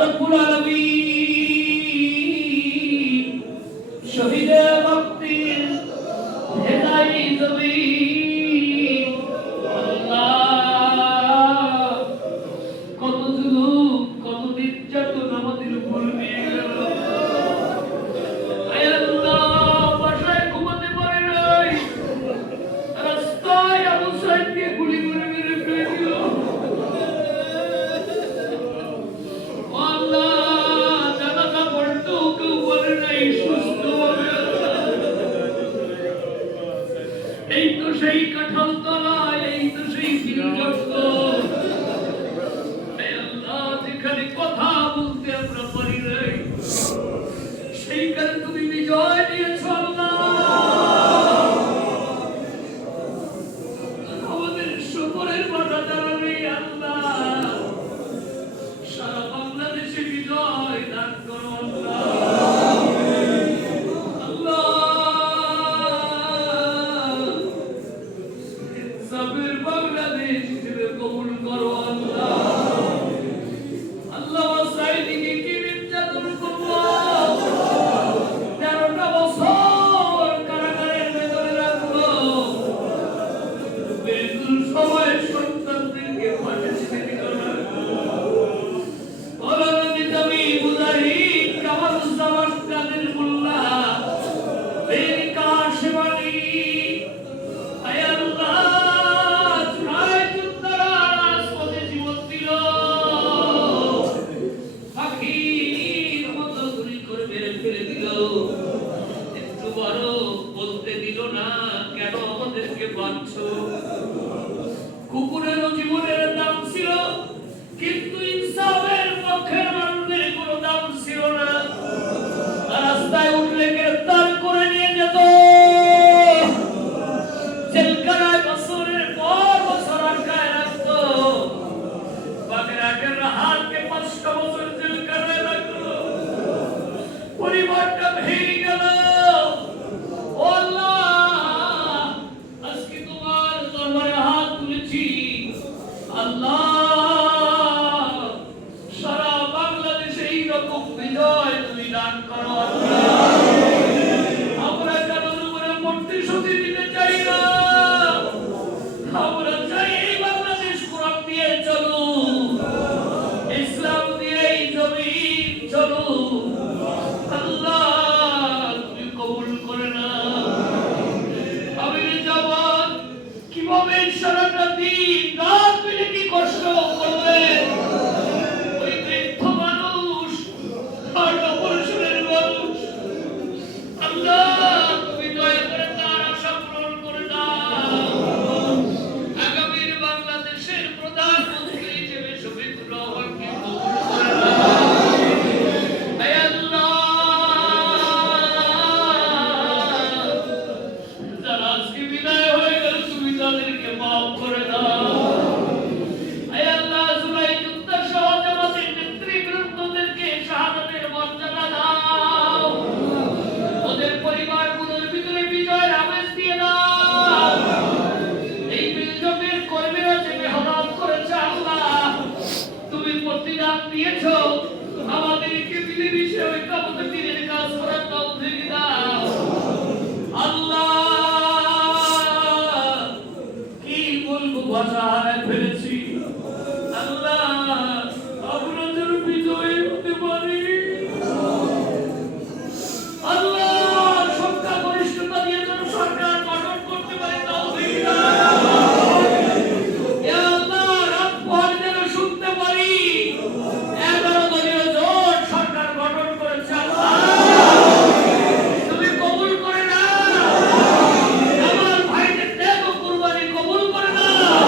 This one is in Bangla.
রব্বুল আলামিন শহীদে মুক্তির হেদায়েত জমিন আল্লাহ কত জুলুম কত নির্যাতন আমাদের উপর নিয়ে গেল আয় আল্লাহ বাসায় ঘুমাতে পারে নাই রাস্তায় আবু সাইদকে গুলি করে মেরে ফেলে দিল আল্লাহ জানাজা পড়তেও কেউ বলে নাই সুস্থ হবে এই তো সেই কাঁঠাল তলা এই তো সেই দিনযজ্ঞ আল্লাহ যেখানে কথা বলতে আমরা পারি নাই সেইখানে তুমি বিজয় দিয়েছ আল্লাহ আমাদের শুকরের কথা জানাবে আল্লাহ সারা বাংলাদেশে বিজয় দান করো আল্লাহ ইনসাফের বাংলাদেশ হিসেবে কবুল করো আল্লাহ আল্লাহ সাইদিকে কি নির্যাতন করলো 13টা বছর কারাগারের ভেতরে রাখলো মৃত্যুর সময় সন্তানদেরকে ফাঁসি দিতে দিল না মৌলানা নিজামী মুজাহিদ কামারুজ্জামান কাদের মোল্লা বীর কাশেমানি আয় আল্লাহ জুলাই যোদ্ধারা রাজপথে জীবন দিল পাখির মতো গুলি করে মেরে ফেলে দিল একটু বড় বলতে দিল না কেন আমাদেরকে বাঁধছো কুকুরেরও জীবনের দাম ছিল কিন্তু ইনসাফের পক্ষের মানুষদের কোনো দাম ছিল না রাস্তায় উঠলে গ্রেফতার করে নিয়ে যেত জেলখানায় বছরের পর বছর আটকায় রাখতো বাগেরহাটের হাটকে 5টা বছর জেলখানায় রাখলো পরিবারটা ভেঙে গেল ও আল্লাহ আজকে তোমার দরবারে হাত তুলেছি আল্লাহ সারা বাংলাদেশে এইরকম বিজয় তুমি দান করো আল্লাহ আমরা কারোর উপরে প্রতিশ্রুতি দিতে চাই না আমরা চাই এই বাংলাদেশ কোরআন দিয়ে চলো ইসলাম দিয়ে এই জমিন চলো আল্লাহ তুমি কবুল করে না আমি জবান কিভাবে সারাটা দিন রাত মিলে কি কষ্ট করবে ওই বৃদ্ধ মানুষ আর অপরেশনের মানুষ আল্লাহ তুমি দয়া করে তার আশা পূরণ করে দাও আগামীর বাংলাদেশের প্রধানমন্ত্রী হিসেবে শফিক রহমানকে কবুল করে দাও আয় আল্লাহ যারা আজকে বিদায় হয়ে গেল তুমি তাদেরকে মাফ করে দাও আয় আল্লাহ জুলাই যুদ্ধ সহ জামাতের নেতৃবৃন্দদেরকে শাহাদাতের মর্যাদা দাও ওদের পরিবারগুলোর ভিতরে বিজয়ের আবেশ দিয়ে দাও এই বিজয়ের কর্মীরা যে মেহনত করেছে আল্লাহ তুমি প্রতিদান দিয়েছো আমাদেরকে মিলেমিশে ওই কামতে দিনের কাজ করার তৌফিক দাও আল্লাহ কি বলবো ভাষা হারায় ফেলেছি আল্লাহ আমরা যেন বিজয়ী হতে পারি আল্লাহ সংখ্যা গরিষ্ঠতা দিয়ে যেন সরকার গঠন করতে পারি তৌফিক দাও ইয়া আল্লাহ রাত ভর যেন শুনতে পারি 11 দলীয় জোট সরকার গঠন করেছে আল্লাহ তুমি কবুল করে নাও আমার ভাইদের ত্যাগ ও কুরবানি কবুল করে নাও